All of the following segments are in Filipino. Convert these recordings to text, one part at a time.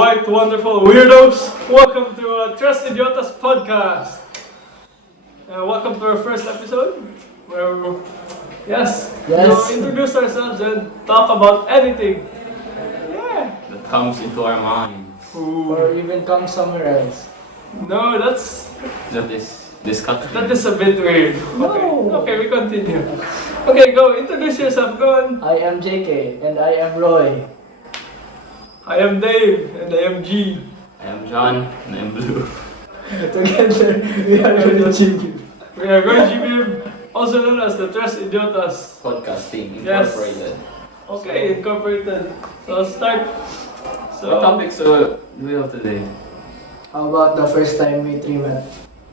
white, wonderful weirdos. Welcome to Trust Idiotas podcast. Welcome to our first episode. Where Yes. we'll introduce ourselves and talk about anything. Yeah. That comes into our minds. Ooh. Or even come somewhere else. No, that's That is disgusting. that is a bit weird. Okay, No. okay, we continue. Okay, go introduce yourself. Go on. I am JK and I am Roy. I am Dave and I am G. I am John and I'm Blue. Together, we are the Jimmy. We are going GBM, also known as the Trust Idiotas. Podcasting Yes. Incorporated. Okay, incorporated. So let's start. So What topics do we have today? How about the first time we three met?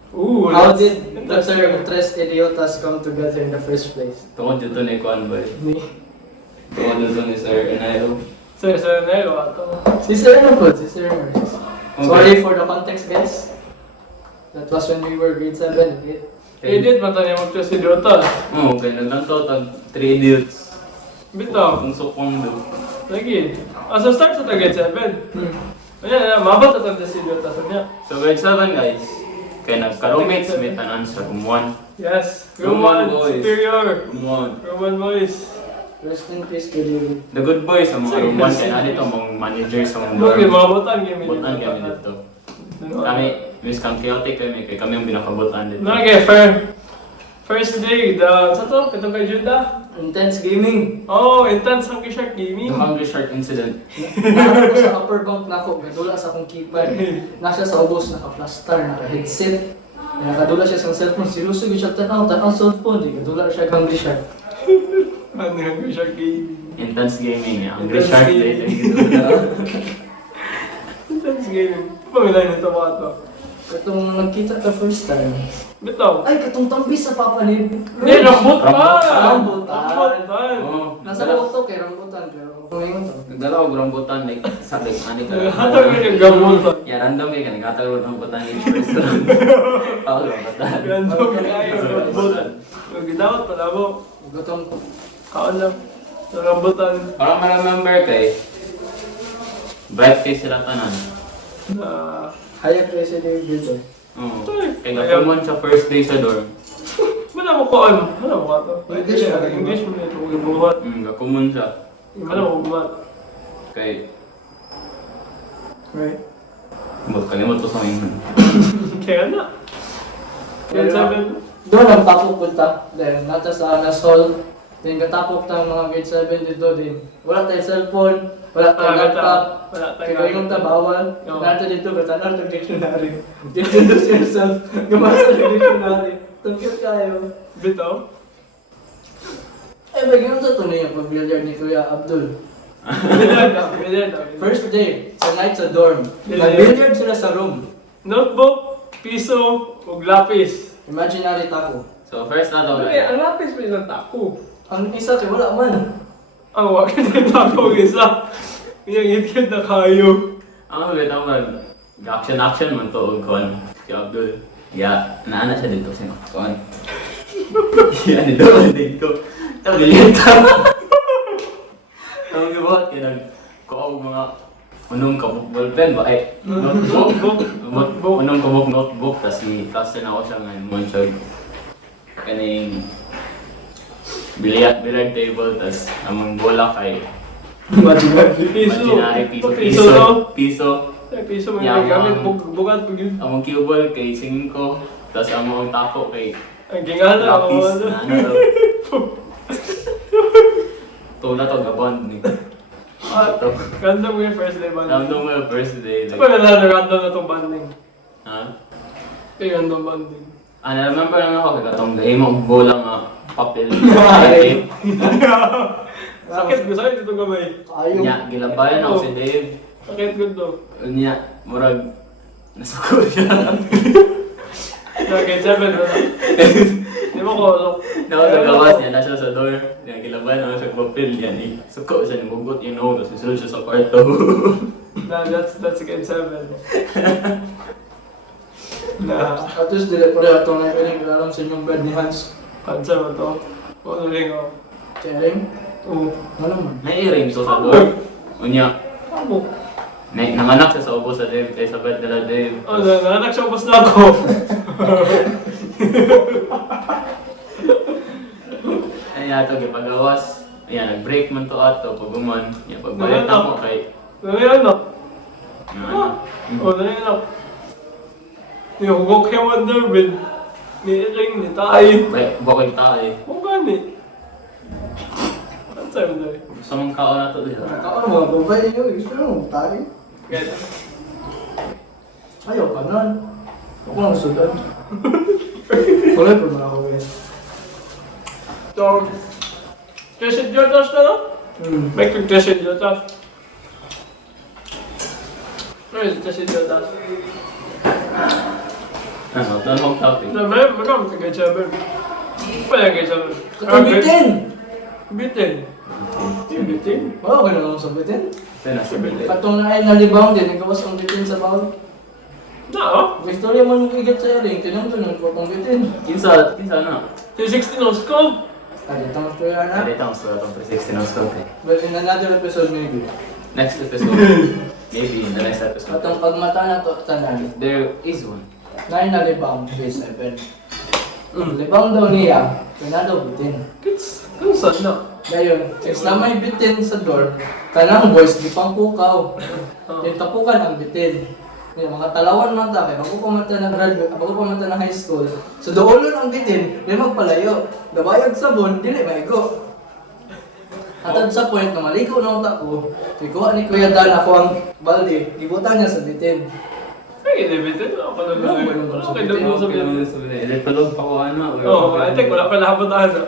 Ooh, How that's did the interesting. term Tres Idiotas come together in the first place? Tungkol dito ni Kwan ba? Me. Tungkol dito ni Sir Enayo. Sir, Nero, ato. Si Sir ano po? Si Sir Merz. Sorry for the context, guys. That was when we were grade 7 and 8. Edit, mata niya mag-Trust Idiotas. Oo, kaya nagkanto tag 3 idiots. Bitaw. Kung sukong do. Lagi. So start sa grade 7. Ayan, mabot na Trust Idiotas. Ayan. So grade 7 guys. Kaya nagka-roommates may tanan sa room 1. Yes. Room Room 1, one, boys. superior. Room 1. Room 1 boys. Rest in peace, Kili. The good boys sa mga Sige, room 1 sige. kaya nalito mga managers sa mga Okay, dorm. mga botan kami. Butan kami dito. Kami, miss kang chaotic kami ang binakabutan dito. Okay, first day, sa to, pitong kay Juda. Intense gaming. Oh, intense ang Shark Gaming. The Hungry Shark Incident. Nakano ko sa upper bunk na ako, gadula sa akong keypad. Nasa sa ubos, naka-plaster, naka-headset. Nakadula siya sa cellphone, seryoso yun siya tanaw cellphone. Di gadula siya kang Richard. Ano yung Shark Gaming? Intense gaming. Hungry Intense Shark gaming. Day. Intense Gaming. Pamilay nito ba ito? Katong nagkita ka first time. Bitaw. Ay, katong tambis sa papa ni Hindi, rambutan! Rambutan. Rambutan! Oo. Nasa auto kay rambutan, pero kung ngayon to. Nagdala ko rambutan like sakit ani ka. Hatag mo yung gamutan. Ya random kay kanang gatag ko rambutan ni restaurant. Ako rambutan. Random kayo, rambutan. Yung ginawat pala mo, Gutom ko. kaon lang. Sa rambutan Para ma-remember kay bright face sila tanan. na... Hayag kayo sa David dito. Oo. Kaya nakumon sa first day sa dorm. Wala mo kaon. Wala mo ka to. English mo. English mo nito. Huwag buhat. Nakumon siya. Wala mo buhat. Kay Right. kalimot ko sa mga Kaya na. Kaya sabi, Doon ang tapok punta. Then, nata sa Anas Hall. Then, katapok tayong mga grade 7 dito din. Wala tayong cellphone. Wala tayong laptop. Wala tayo. Kaya yung tabawal. Oo. Nata dito, katanan ng dictionary. Introduce yourself. Gumasa ng dictionary. Tungkol kayo. Bitaw. Eh, bagay sa tunay yung pag-billiard ni Kuya Abdul. Billiard. First day, sa night sa dorm. Billiard. Nag-billiard sila sa room. Notebook, piso, ug lapis. Imaginary tako. So first na daw. Ay, ang lapis may isang tako. Ang isa kay wala man. Ang wakit ng tako isa. Yung itkid na kayo. Ang bitaw man action man to og kon si Abdul. Ya, naana siya dito sa kon. Ya dito. Tawag dito. Tawag gibuhat kay nag ko mga unong kabuk ballpen ba ay notebook. Unong kabuk notebook tas si klase na ako siya ngayon mo siya kaning billiard table tas among bola kay imaginary piso. Ay, piso mo Yeah, yung gamit. mga- Bugat po yun. among cue ball kay 5 tas among tako kay Ang gingala. lapis na ano daw. To na to gabon ni. Random mo yung first day banding. Random mo yung first day. Sa pala na random na itong banding. Ha? Kaya random banding. Remember lang ako kay katong game og bola nga papel. Ay. Sakit ko, sakit ito gamay. Ayun. Nya gilabayan ako si Dave. Sakit ko to. Nya murag nasuko siya. Okay, 7 na. Di mo ko, Daw sa gawas niya na siya sa door. Nya gilabayan ako sa papel yan eh. Suko siya ni bugot you know tapos isulod siya sa kwarto. That's grade 7. Na, At least dili pa rin ito na yung alam sa inyong bed ni Hans. kansa mo to. Ano rin ako. Sharing? Oo. Ano man? Nairing so sa door. Unya Amo. Nanganak siya sa ubos sa Dave, kaya sa bed nila Dave. Oh, nananak siya, ubos na ako. Ay, ato, gipagawas. Ayan, nag-break man to ato, paguman. Yan, pagbalik na mo kay... Nanayanak. Ano? Oh, nanayanak. Yung hugok kay Wonder Bed. Ni Ring, ni Tay. Bakit tayo? Kung gani. Ano sa'yo na eh? Gusto mong kaon na to dito. Nakaon mga babae yun, gusto mo, tayo. Gani. Ayaw ka nun. Ako lang sudan. Wala pa mga ako guys. So, Tresed Jotas na no? Make yung Tresed Jotas. Ano yung Tresed Jotas? Ano? Doon hong topic. May magkam sa Gay 7. Wala Gay 7. Bitin! Bitin. Bitin? Wala ka naman sa bitin. Ito na, sa bilit. Katong na ay nalibaw din, nagkawas ang bitin sa bawal. Na oh. Victoria man makigat sa ring, tinang-tunang po pang bitin. Kinsa na? 316 no school. Ay, dito mas kuya na. Dito ang sulat ng 360 ng scope eh. But in another episode maybe. Next episode. Maybe in the next episode. Katong pagmata na to, tanan. There is one. Nine na libang, base 7. Libang daw niya, kaya daw bitin. Kids, kung saan na? Ngayon, since na may bitin sa door, kanang boys, di pang pukaw. Yung tapukan ang bitin. Yung mga talawan man ta, kaya bago pamanta ng graduate, bago pamanta ng high school, so doolon ang bitin, may magpalayo. Dabayag sabon, dili maigo. Hatad sa point na maligo na utak ko, ikuha ni Kuya Dan ako ang balde, gibutan niya sa bitin. Ay, bitin. Ako na lang. Okay, doon sa bitin. Electrolog pa ko ano. Oo, I think wala pa nahabataan na.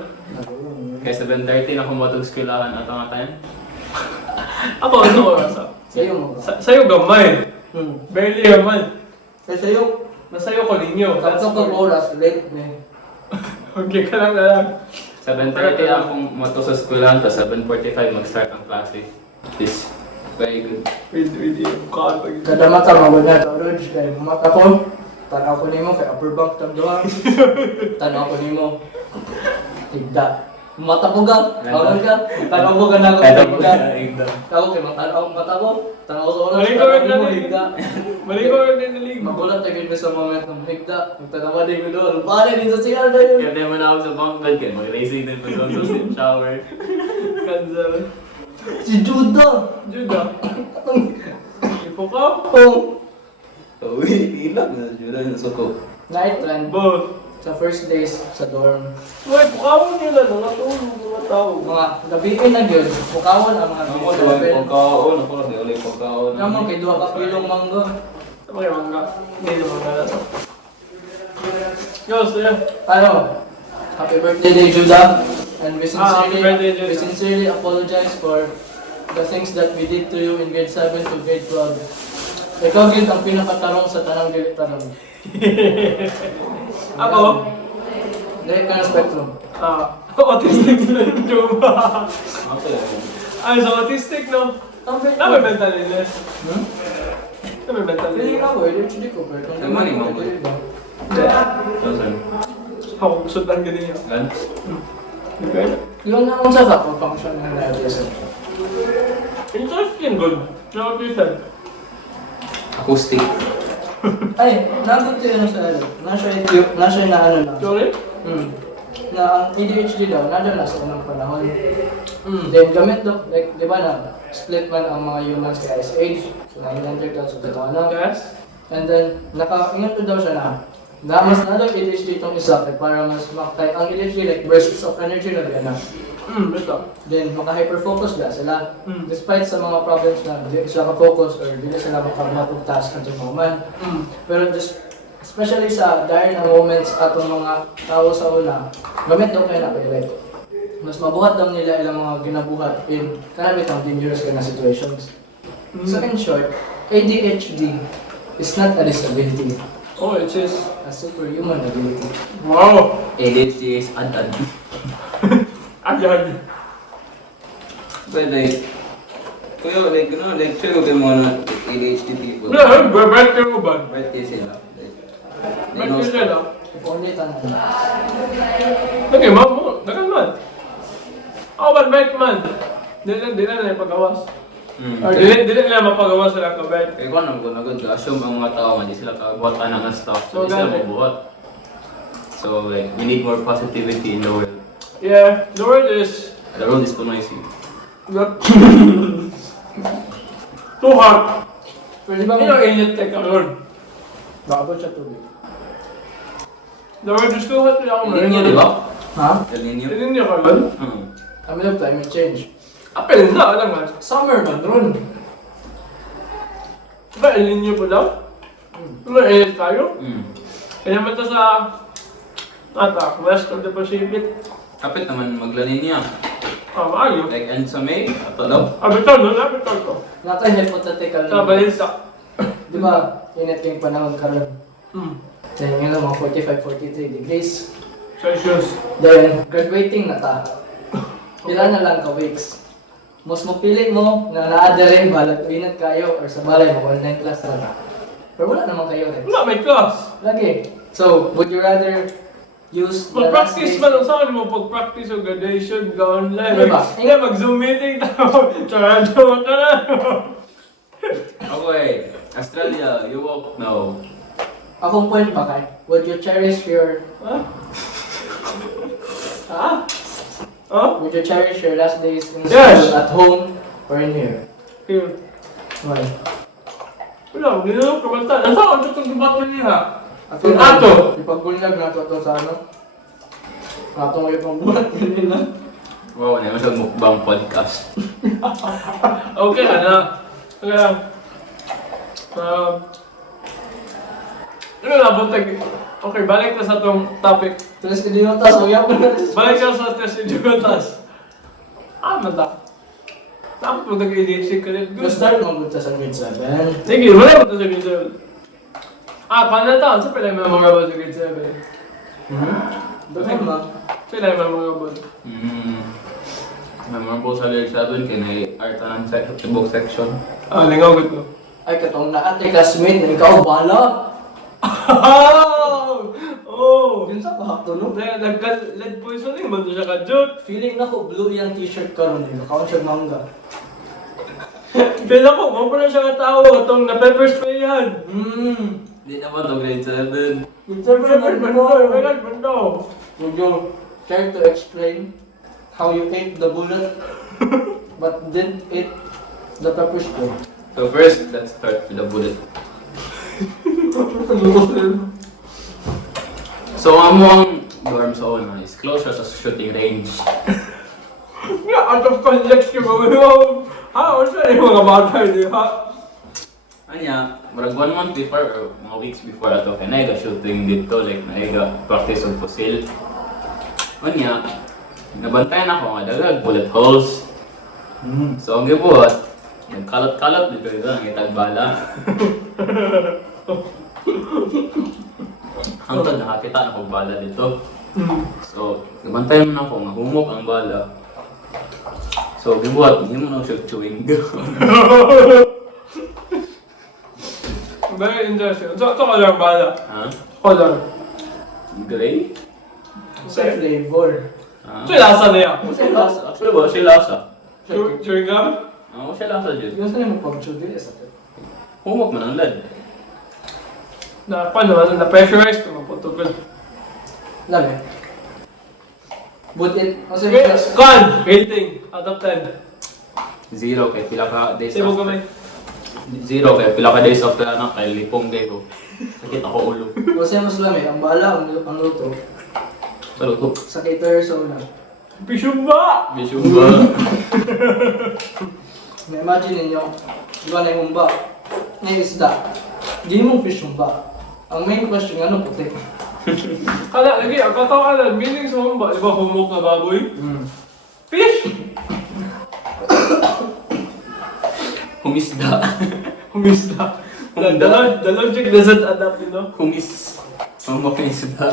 Kaya 7:30 na kumatog skulahan at ang time. Ako, ano oras ah? Sa'yo mo. Sa'yo gamay. Barely naman. Kaya sa'yo, Nasa'yo ko ninyo. kapag kang oras, late na. Okay ka lang na lang. 7:30 akong mato sa skulahan, tapos 7:45 mag-start ang klase. This very good. With yung kaan pag Kada mata mawag na ito, Rog, kaya mata ko, tanaw ko nimo kay upper bank tam doha. Tanaw ko nimo. Higda. Mata ko ga, bawal ka, tanaw mo ka na ako Ito po higda. siya. Ako kay matanaw ang mata ko, tanaw ko sa oras, Mali ko tanaw rin nimo na- higda. Mali ko rin din naligo. Magulat na gid sa moment ng higda, magtanaw din ko doon. Pare din sa CR na yun. Kaya di mo na ako sa bunk bed, kaya mag-racing din pa doon sa steam shower. Cancel. Si Judo. Juda. Ipo ka? Oh. Uy, ilang na yun na suko. Night run Bo. sa first days sa dorm. Uy, pukawon nila. Nakatulong mga tao. Mga gabiin na yun, mukawon ang mga Ako grade na yung 7. pagkaon, ako na yung pagkaon. Naman kay duha ka kilong mangga. Ano kayo mangga? Hindi naman na nasa. Yo, sir. Ano? Happy birthday day, Judah. And we Happy birthday, Judah. sincerely apologize for the things that we did to you in grade 7 to grade 12. Ikaw gid ang pinakatarong sa tanang dili tarong. Ako? Dahil ka ng spectrum. Autistic sila yung Juma. Okay. Ay, so autistic, no? Na may mental illness. Hmm? Na may mental Pili illness. ka ko, ADHD ko. Pero kung Naman, di mo, ikaw. pwede ba? Saan? Ako, gusto lang ganyan. Lunch? Okay. Yun na kung sa pag-function ng autism. Interesting, good. So, autism. Acoustic. Ay, nagot yun sa ano. Nasa na ano na. Sorry? Na ang ADHD daw, nandun na sa unang panahon. Then gamit daw, like, di ba na, split man ang mga humans kay Ice Age. So, na-Neanderthal sa Katana. Yes? And then, ingat daw siya na mas na daw ADHD itong isa, kaya para mas makatay. Ang ADHD, like, bursts of energy na yan na. Ito. Then, maka-hyperfocus na sila. Mm. Despite sa mga problems na hindi sila ka-focus or hindi sila makapag task at yung moment. Pero just, especially sa dire na moments atong mga tao sa una, gamit daw kayo na like, mas mabuhat daw nila ilang mga ginabuhat in kanamit ang dangerous ka na situations. So in short, ADHD is not a disability, Oh, it is. a superhuman ability. Wow! ADHD is antan. Agad. But like, kuya, like, you know, lecture ko kayo mga ADHD people. Wala, birthday mo ba? Birthday sila. Like, they know Birthday sila. If only tanan. Okay, ma'am mo. Nakan man. Ako ba, right man? Di na yung pag-awas. Or dili nila mapagawa sila kabait. Kaya ko naman kung nag-assume ang mga tao nga, di sila kagabuhat ng stuff. So, So, di sila ganun. mabuhat. So, like, we need more positivity in the world. Yeah, the word is The world is too noisy. not too hot. Pwede ba Hindi ang init kay Kalord. Bakit siya tubig? The word is too hot nila ako El Niño, di ba? Ha? El Niño? Hindi niya Kalord. Kami lang climate change. Apel na, alam nga. Summer man ron. Diba, El Niño po daw? Diba, init tayo? Kaya naman ito sa west of the Pacific. Kapit naman maglanin niya. Maayo. Like, end sa May, ato daw. Abitol, no? Abitol ko. Natay hypothetical. Sa Balinsa. Di ba, init yung panahon karon. Hmm. Kaya ngayon mga 45-43 degrees. Celsius. Then, graduating na ta. Pila na lang ka weeks. Mas mapili mo na naadere balat init kayo or sa balay mo online class na. Pero wala naman kayo rin. Wala, may class. Lagi. So, would you rather use the last Mag-practice days- man, saan mo pag-practice o gradation, ka online. Diba? Nga, mag-zoom meeting tao. Tsarado ka na. Okay, Australia, you walk now. Akong point ba kay? Would you cherish your Ha? Ha? Ha? would you cherish your last days in Yes. school at home or in here? Here. Why? Wala, hindi naman kumanta. Nasaan ito itong debat niya? At Yung ato. ipagbunyag na to sa ano? Atong yung pangbuhat kanina. Wow, na yung mukbang podcast. Okay, ana. Kaya, ano na, buntag. Okay, balik na sa itong topic. Tapos kininutas, huwag ko na rin. Balik ka sa test educatas. Mata. Tapos mo nag-edit ka rin. Start mo sa grade 7. Sige, wala mo ito sa grade 7. Paano na taon? Sa pala yung memorable sa grade 7? Bakit ma? Sila yung memorable. Memorable sa grade 7, kaya art and tibok section. Lingaw ko. Ay, katong naate classmate na ikaw bala. Oh! Pinsa ko hakto no? Nagka-lead poisoning man to siya ka-joke. Feeling na ko blue yung t-shirt karon din. Nakaon siya mangga. Pila ko, mo pa na siya katawa katong na-pepper spray yan. Di naman to grade 7. Pepper man daw. Would you try to explain how you ate the bullet but didn't eat the pepper spray? So first, let's start with the bullet. So among dorm sa una is closer sa shooting range. Nga, out of context yung mga ha? Ano siya yung mga bata di ha? Anya, marag 1 month before or mga weeks before ato kay naiga shooting dito like naiga practice og pusil. Anya, nabantayan ako nga dagag bullet holes. So ang gibuhat, nagkalat-kalat dito ito ang itag bala. Hangtod nakakita na kong bala dito. So, nabantayan mo na ako nga humok ang bala. So, gibuhat, hindi mo na siya chewing gum. Very interesting. So, ito color bala. Ha? Color. Gray? Sa flavor. Ha? So, lasa niya. Siya lasa. Actually, wala siya lasa. Chewing gum? Oo, siya lasa dyan. Yung saan mo pag-chugil sa ito? Humok man ang lad. Na, paano naman? Na-pressurize ko. Maputugol. Lami. But it, kasi Okay, Con! Rating. Out of 10. 0 kay pila ka days Sibog after. kami. 0 kay pila ka days after anak kay lipong day ko. Sakit ako ulo. kasi mas lami, ang bala, ang luto. Pero ko, Sa caterer sa una. Pishumba! bisyo ba? Na-imagine ninyo, di ba na yung humba? Ngayon isda. Di mo fish humba. Ang main question, ano puti? Kala, lagi, ang katawanan, meaning sa humba, di ba humok na baboy? Fish! Humisda. Humisda. Humda. The logic doesn't adapt, you know? Humis. Humok na isda.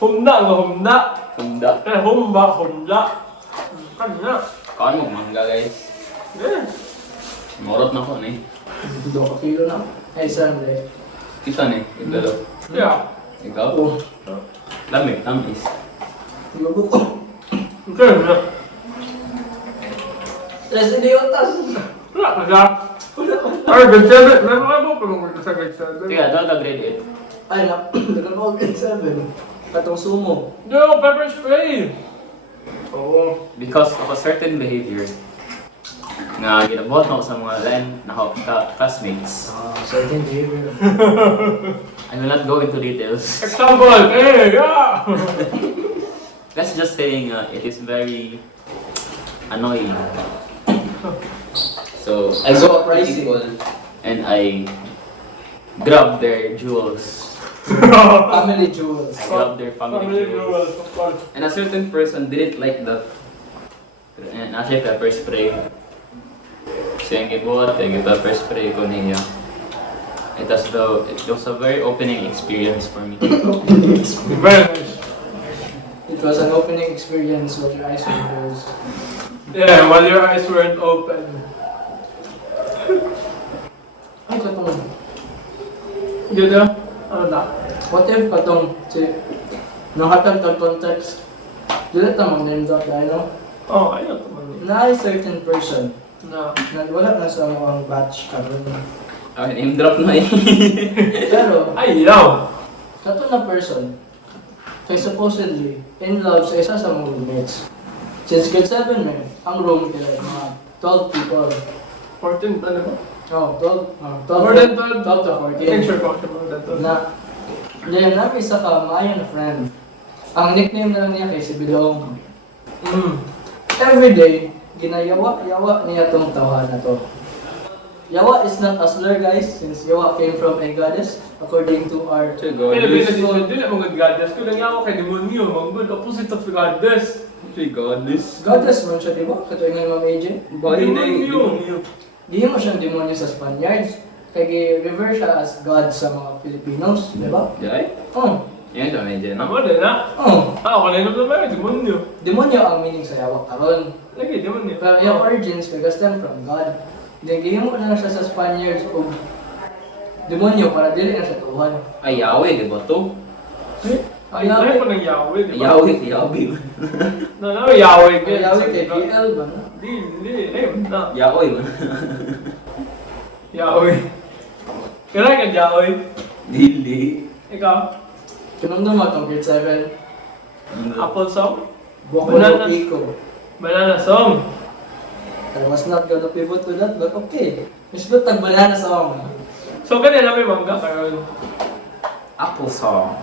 Humda, nga humda. Humda. Kaya humba, humda. Kanya. Kaan mo mangga guys. Eh. Morot na ko ni. 2 kilo na. Ay, Sunday. Kita ni, igalo. Yeah. Ikaw? Oh, Lamig, tamis. ibago ko. Okay na. Tres idiotas. Wala ka siya. Ay, grade 7. Meron ka ba pag sa grade 7? Sige, doon na grade 8. Ay, dagan ako grade 7. Katong sumo. Hindi ako pepper spray. Oo. Because of a certain behavior na ginabuhat mo sa mga line na classmates. Certain behavior. I will not go into details. Example, yeah! Let's just saying it is very annoying. So I go up to people and I grab their jewels. Family jewels. I grab their family jewels. of course. And a certain person didn't like that. And actually pepper spray. Siya yung gibuhat, yung pepper spray ko niya. It was a very opening experience for me. Very nice. It was an opening experience with your eyes were closed. Yeah, while your eyes weren't open. Ay, katong. Yun na? Ano na? What if katong si nahatag tag context? Dili ta mag-name drop tayo, no? Oh, ayun naman yun. Na a certain person Na. na wala na sa mga batch karon. Okay, name drop na eh. Pero Ay, yaw! kato na person kay supposedly in love sa isa sa mga roommates. Since grade 7 man, ang room nila mga 12 people. 14 pa na ba? Oh, 12. 12 More than 12. 12 to I think 14. sure ko siya more than 12. Na, then namin isa ka, maayon na friend. Ang nickname na lang niya kay si Bilong. Everyday, ginayawa-yawa niya tong tawahan na to. Yawa is not a slur, guys, since Yawa came from a goddess, according to our... Pero hindi na mga goddess. Kung nangyako kay demonyo, mga good opposite of goddess. Goddess. Goddess man siya, di ba? Katuwing nga Ma'am AJ. Demonyo. Di mo siyang demonyo sa Spaniards. Kaya gi-reverse siya as God sa mga Filipinos, di ba? Jai? Oh, Yan siya medyo, no? Ako din ha? oh. Kanina naman demonyo. Demonyo ang meaning sa Yawa karon. Lagi, demonyo. Pero yung origins, because stem from God. Then gihimo na siya sa Spaniards o demonyo para dili na siya tuhan. Ay, Yahweh, di ba to? Ay, tayo ko ng Yahweh, di ba? Yahweh. No, Yahweh. Kaya Yahweh kay PL ba na? Di, ayun na. Yahweh man. Yahweh. Kailan ka Yahweh? Dili. Ikaw? Kinumdum mo itong grade 7. Apple song? Buwako Banana. na Pico. Banana song? I was not gonna pivot to that, but okay. Miss good tag banana song. So, kanina may mangga karon. Apple song.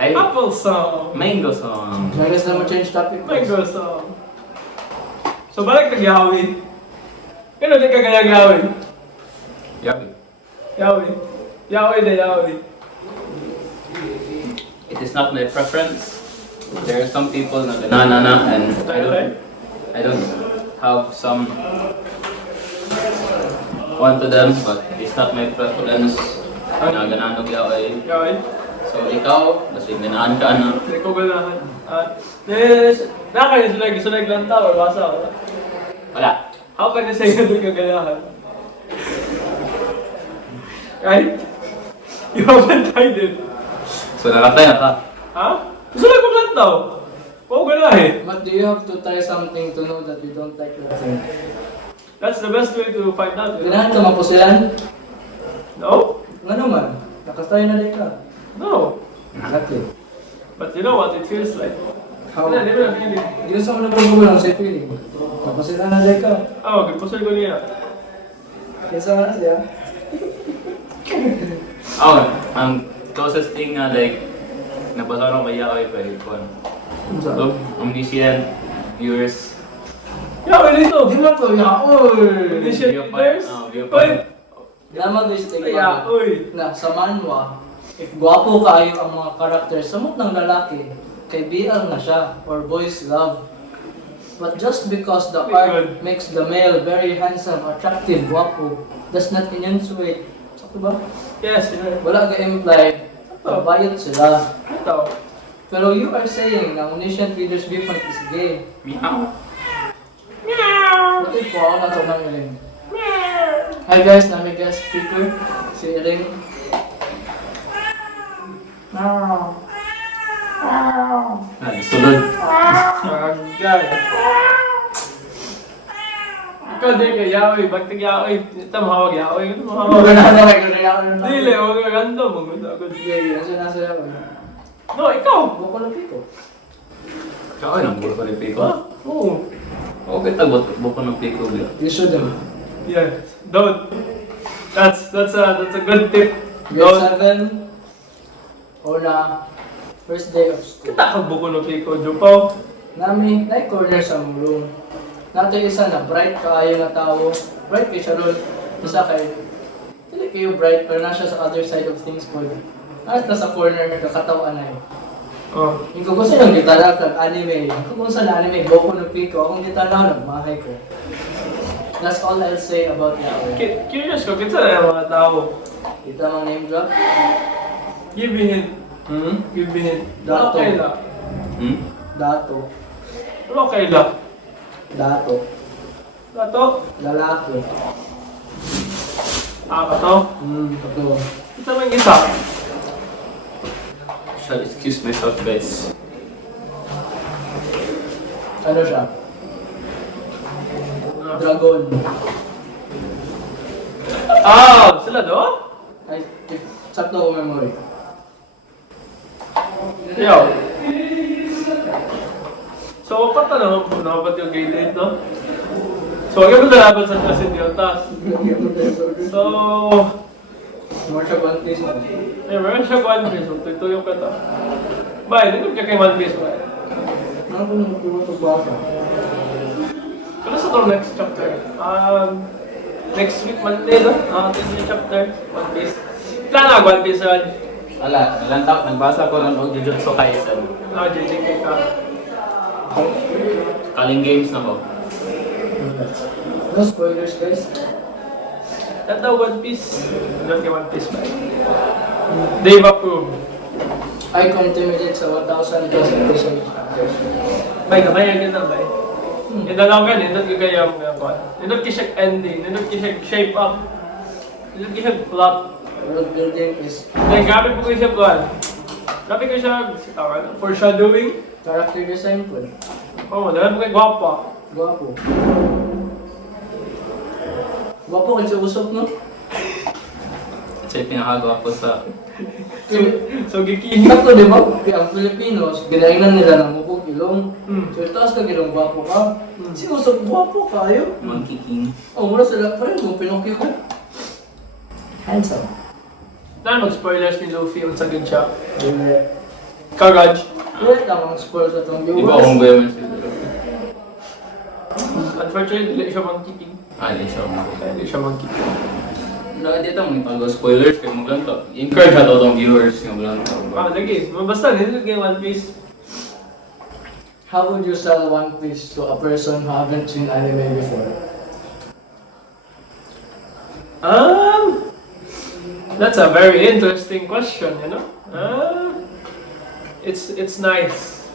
Ay, Apple song. mango song. I guess na change topic. Mango song. So, balik kag Yahweh. Kano di ka kaya Yahweh? Yahweh. Yahweh. Yahweh na Yahweh. It is not my preference. There are some people na ganana and I don't have some one to them, but it's not my preference. Na ganano Yahweh. Yahweh. So ikaw, basta ganaan ka na. Hindi ko ganahan. Nakakaya sulay lang tao or basa wala. Wala. How can you say na doon ka ganahan? Right? You haven't tried it. So nakatay na ka. Ha? Sulay ko lang tao. Huwag ganahin. But do you have to try something to know that you don't like that thing? That's the best way to find out. Ganahan ka mapusilan? No? Nga naman. Nakastay na din ka. No. Exactly. But you know what it feels like. How? Wala, di mo na feeling. Hindi ko sa mga nagpagulang sa feeling. Mapusilan na din ka. Oh, gipusol ko niya. Kesa na siya. Oh, ang closest thing na like nabasa ko kay Yahweh pa ipon. So, omniscient viewers. Yahweh dito! Di mo to, yaoy! Viewers? Viewpoint. Lamang guys, take Yaoy! na sa manwa, if gwapo kayo ang mga karakter samot ng lalaki, kay BL na siya, or boys love. But just because the art makes the male very handsome, attractive, gwapo, does not insinuate. Sakto ba? Yes, you know. Wala ka-imply, bayad sila. Ito. Pero you are saying na omniscient leader's viewpoint is gay. Meow. What if po ako na ito ng Ering? Hi guys, nami guest speaker, si Ering. Sunod. Agay. Ikaw Ikaw din kay yaoy, bagtag yaoy. Ito mahawag yaoy. Ito Wala mahawag. na kaya ako na. Dili, huwag ka random. Huwag ka agad. Yeah, nasa ako. No, ikaw. Buko na piko. Ikaw ay nang buko ng piko. Ah, oo. Okay, tagot buko ng piko ba? You shouldn't. Yeah, don't. That's a good tip. Grade Don't. 7. Una. First day of school. Kita ka buko ng piko, Jupaw. Nami, corner sa room. Nato isa na bright kaayo na tao. Bright kay siya ron. Isa kay dili kayo bright pero na siya sa other side of things po. Nasa sa corner kakatawa na eh. Oh. Yung kung gusto yung gitara kag anime. Kung gusto na anime, Boku no Pico. Akong gitara nagmahay ko. That's all I'll say about Yahweh. Curious ko, kinsa na yung mga tao? Kita mga name drop. Give me hint. Give me hint. Dato. Okay la. Dato. Okay la. Dato. Dato? Lalaki. Ah, ka to? Ito. Kita man isa. Shall excuse myself, guys. Ano siya? Dragon. Ah, sila do? Ay, sakto ko memory. Yo. So, pata naman po naman yung gate no? So, wag mo nalaban sa class idiotas. So, More siya One Piece mo. meron siya One Piece. So, tutuyong ka to. Bye, nandun ka kay One Piece. Ano kung nagtutugbasa? Ano sa itong next chapter? Next week, Monday, no? Ito yung chapter, One Piece. Kaya One Piece, Raj. Wala, nalantak, nagbasa ko ng Jujutsu Kaisen. JJK ka. Kaling games na ko. No spoilers guys. That daw One Piece. Not kay One Piece, ba? Dave approve. I can intimidate sa 1,000 plus episodes. Bay, kamay agad na, bay. Idalaw ka, nindot ka kaya mo nga ko. Nindot ka siya ending, nindot ka siya shape up. Nindot ka siya plot. World building is Dahil gabi po kayo siya plan. Gabi ko siya, foreshadowing. character design po. Oo, dahil po kayo gwapa. Gwapo. Gwapo kasi usok no? Kasi pinakagawa ko sa... So, giking. Sakto di ba? Kaya ang Filipinos, ginainan nila ng mukog ilong. Hmm. So itaas ka gilong gwapo ka. Si usok gwapo kayo. Monkey King. Oh, mura sila pa rin kung Pinocchio ka. Handsome. Na mag-spoilers ni Luffy yung sagad siya. Dili. Karaj. Dili tamang spoil sa itong Di ba akong viewers. gayaman sila? Unfortunately, dili siya monkey-king. Di siya akong Dili siya monkey-king. Wala dito ang pag-spoilers kaya maglantok. Encourage nato itong viewers nga maglantok. Lagi. Basta, nindot kayo One Piece. How would you sell One Piece to a person who haven't seen anime before? That's a very interesting question, you know? It's nice.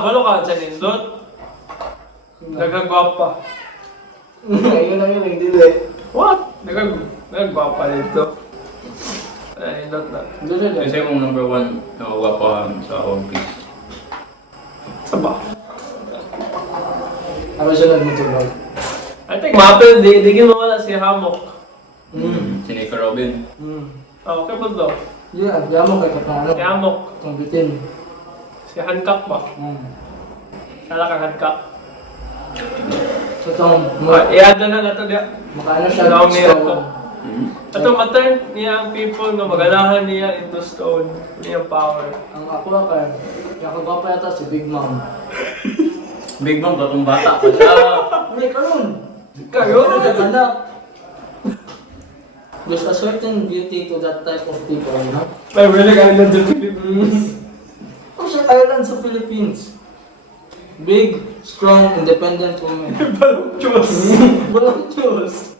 Balo ka dyan, nindot. Nagagwapa. Ayun lang yun, hindi. What? Nagagwapa dito. Nindot na. Dili Kasi yung number 1 na wapahan sa One Piece. Saba. Ano siya nagmutulog? I think mapil, di mawala si Hammock. Si Nico Robin. Okay ba to? Yeah, yamo kay katong ano. Si Hammock. Itong bitin. Si Hancock ba? Kala kang Hancock. So itong, I-add na nato diya. makaano siya Long niya stone. to. Ito, matern niya ang people na maganahan niya into stone. Niya ang power. Ang ako kay, nakagwapa yata si Big Mom. Big Bang, batong bata pa siya. May karon! Kayo? Anak! There's a certain beauty to that type of people, you know? I really island sa Philippines. Ano siya island sa Philippines? Big, strong, independent woman. Balong Diyos. Walang Diyos.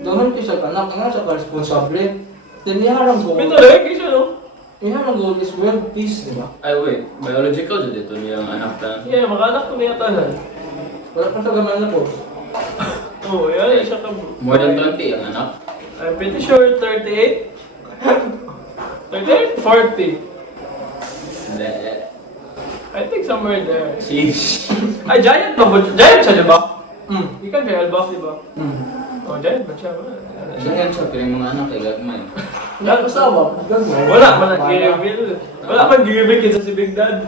Daman ko siya anak, nga siya ka-responsable. Then iharang ko. Ito lang, siya no? Iharang ko is world peace, di ba? Ay, wait. Biological dyan dito niyang anak na. Yeah, makaanak ko niya tanan. Wala pa sa gaman na po. Oo, yan, siya ka. More than 20 ang anak. I'm pretty sure 38. 38? 40. Hindi. I think somewhere there. Sheesh. Ay, Giant ba? Giant siya, di ba? Hmm. Ikan kay Elbaf, di ba? Oh, Giant ba siya? Ganyan siya, pero yung mga anak kay gagmay. Nga asawa, gagawin. Wala man nag-reveal. Wala man nag-reveal kinsa si Big Dad.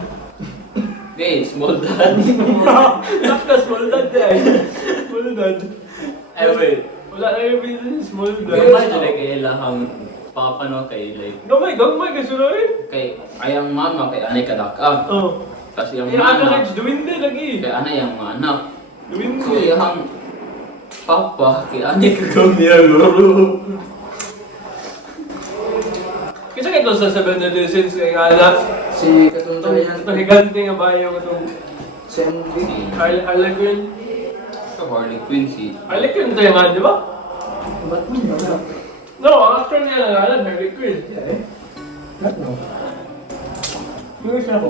Okay, small dad. Nakka small dad eh. Small dad. Ay, wait. Wala nag-reveal si small dad. Gagmay talaga kay lahang papa no kay like Gamay kasi na eh. kay ayang mama kay anay kadaka. Oh. Kasi yung Yung anak mama kay Duwinde lagi. kay anay ang mga anak. So Duwinde. yung papa kay anay kagamya loro. Kasi kayo sa 7 lessons kay anak. Si Katuntayan, Ito higante nga ba yung itong si Envy. Harley Quinn. Sa Harley Quinn si Harley Quinn ito yung nga, di ba? Batman ba ba? No, ang actor niya lang alam, Harley Quinn. Not no. Curious na ako.